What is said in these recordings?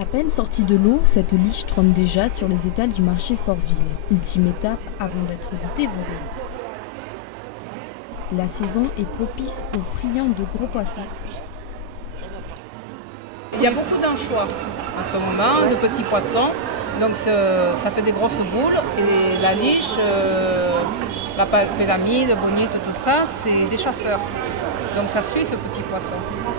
À peine sortie de l'eau, cette liche trône déjà sur les étals du marché Fortville. Ultime étape avant d'être dévorée. La saison est propice aux friands de gros poissons. Il y a beaucoup d'anchois en ce moment, de petits poissons. Donc ça fait des grosses boules. Et la liche, la pélamide, bonite, tout ça, c'est des chasseurs. Donc ça suit ce petit poisson.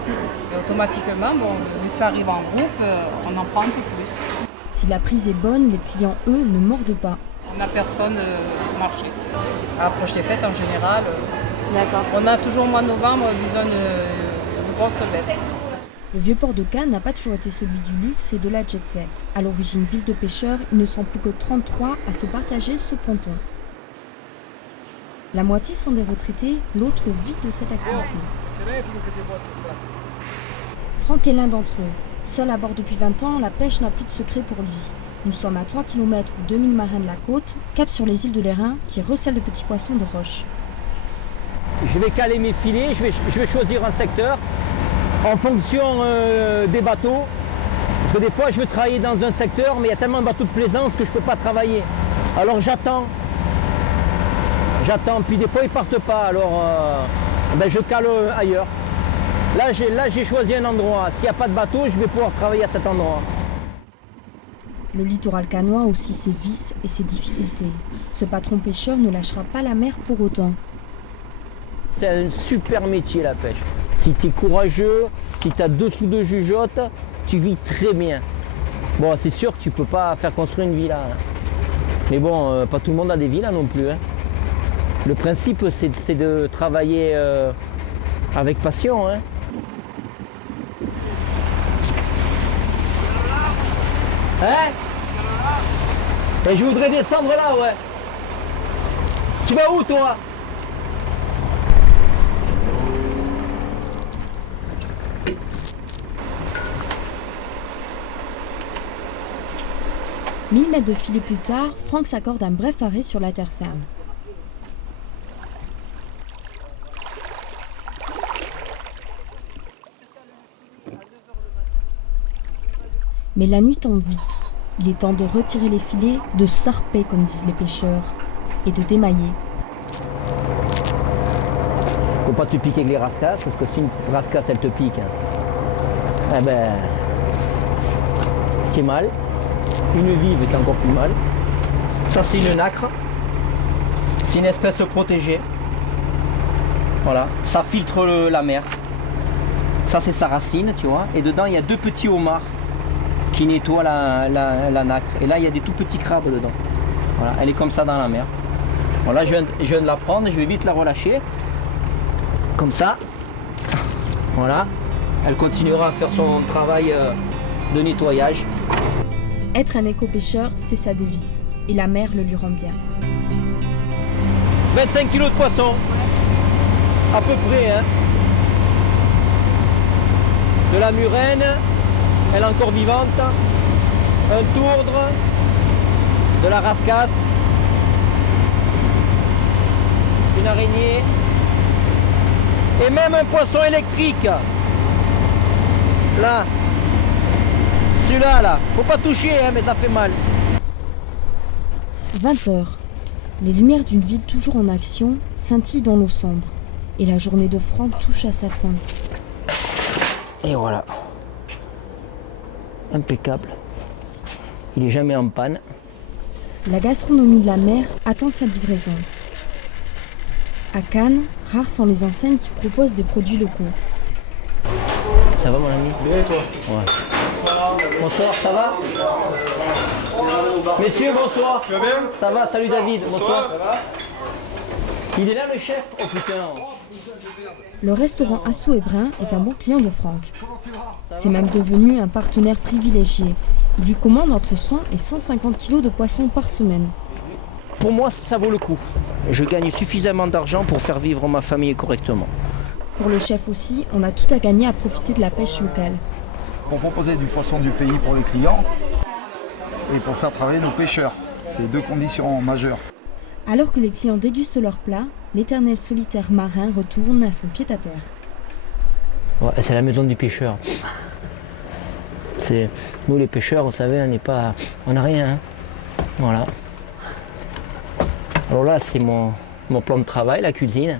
Et automatiquement, vu que ça arrive en groupe, on en prend un peu plus. Si la prise est bonne, les clients, eux, ne mordent pas. On n'a personne au marché. À l'approche des fêtes, en général, D'accord. on a toujours au mois de novembre, disons, une grosse baisse. Le vieux port de Cannes n'a pas toujours été celui du luxe et de la jet-set. À l'origine ville de pêcheurs, ils ne sont plus que 33 à se partager ce ponton. La moitié sont des retraités, l'autre vit de cette activité. Franck est l'un d'entre eux. Seul à bord depuis 20 ans, la pêche n'a plus de secret pour lui. Nous sommes à 3 km ou 2000 marins de la côte, cap sur les îles de l'Airain, qui recèlent de petits poissons de roche. Je vais caler mes filets, je vais choisir un secteur en fonction des bateaux. Parce que des fois, je veux travailler dans un secteur, mais il y a tellement de bateaux de plaisance que je ne peux pas travailler. Alors j'attends, puis des fois ils partent pas, alors je cale ailleurs. Là j'ai choisi un endroit, s'il n'y a pas de bateau, je vais pouvoir travailler à cet endroit. Le littoral cannois a aussi ses vices et ses difficultés. Ce patron pêcheur ne lâchera pas la mer pour autant. C'est un super métier la pêche. Si tu es courageux, si tu as 2 sous de jugeote, tu vis très bien. Bon, c'est sûr que tu ne peux pas faire construire une villa. Hein. Mais bon, pas tout le monde a des villas non plus. Hein. Le principe, c'est de travailler avec passion. Hein. Hein? Et je voudrais descendre là, ouais. Tu vas où, toi? « 1000 mètres de filet plus tard, Franck s'accorde un bref arrêt sur la terre ferme. Mais la nuit tombe vite. Il est temps de retirer les filets, de sarper comme disent les pêcheurs, et de démailler. Faut pas te piquer avec les rascasses, parce que si une rascasse elle te pique, eh ben, c'est mal. Une vive est encore plus mal. Ça c'est une nacre. C'est une espèce protégée. Voilà, ça filtre la mer. Ça c'est sa racine, tu vois. Et dedans il y a 2 petits homards qui nettoient la nacre. Et là il y a des tout petits crabes dedans. Voilà, elle est comme ça dans la mer. Voilà, je viens de la prendre et je vais vite la relâcher. Comme ça. Voilà. Elle continuera à faire son travail de nettoyage. Être un éco-pêcheur, c'est sa devise. Et la mer le lui rend bien. 25 kilos de poisson. À peu près, hein. De la murène. Elle est encore vivante. Un tourdre. De la rascasse. Une araignée. Et même un poisson électrique. Là. Celui-là, là. Faut pas toucher, hein, mais ça fait mal. 20h. Les lumières d'une ville toujours en action scintillent dans l'eau sombre. Et la journée de Franck touche à sa fin. Et voilà. Impeccable. Il est jamais en panne. La gastronomie de la mer attend sa livraison. À Cannes, rares sont les enseignes qui proposent des produits locaux. Ça va mon ami? Bien et toi? Ouais. Bonsoir, ça va? Messieurs, bonsoir. Tu vas bien? Ça va, salut David. Bonsoir. Ça va? Il est là le chef? Oh putain. Le restaurant Astou et Brun est un bon client de Franck. C'est même devenu un partenaire privilégié. Il lui commande entre 100 et 150 kilos de poissons par semaine. Pour moi, ça vaut le coup. Je gagne suffisamment d'argent pour faire vivre ma famille correctement. Pour le chef aussi, on a tout à gagner à profiter de la pêche locale. Pour proposer du poisson du pays pour les clients et pour faire travailler nos pêcheurs. C'est 2 conditions majeures. Alors que les clients dégustent leur plat, l'éternel solitaire marin retourne à son pied-à-terre. Ouais, c'est la maison du pêcheur. Nous les pêcheurs, vous savez, on n'a rien. Hein. Voilà. Alors là, c'est mon plan de travail, la cuisine.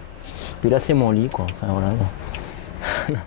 Puis là, c'est mon lit, quoi. Enfin, voilà.